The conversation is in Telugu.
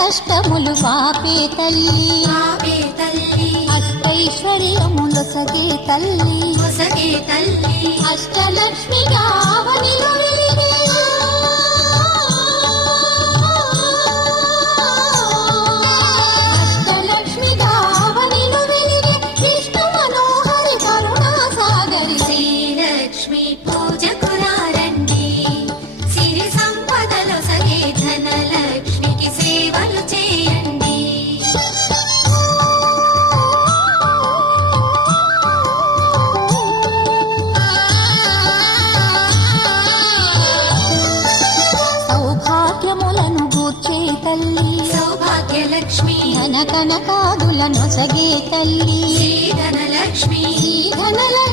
కష్టములు పాపే తల్లి అష్టైశ్వర్యములొసగే తల్లి అష్టలక్ష్మిగా అవనిలో వెలిగే అష్టలక్ష్మిగా అవనిలో వెలిగే విష్ణు మనోహరి కరుణా సాగరి శ్రీలక్ష్మి పూజకురారండి సిరి సంపదలొసగే ధనలక్ష్మికి సేవలు చేయండి. సౌభాగ్యములను గూర్చే తల్లి సౌభాగ్యలక్ష్మి ధన కనకాదులను సగే తల్లి శ్రీ ధనలక్ష్మి ధనలక్ష్మి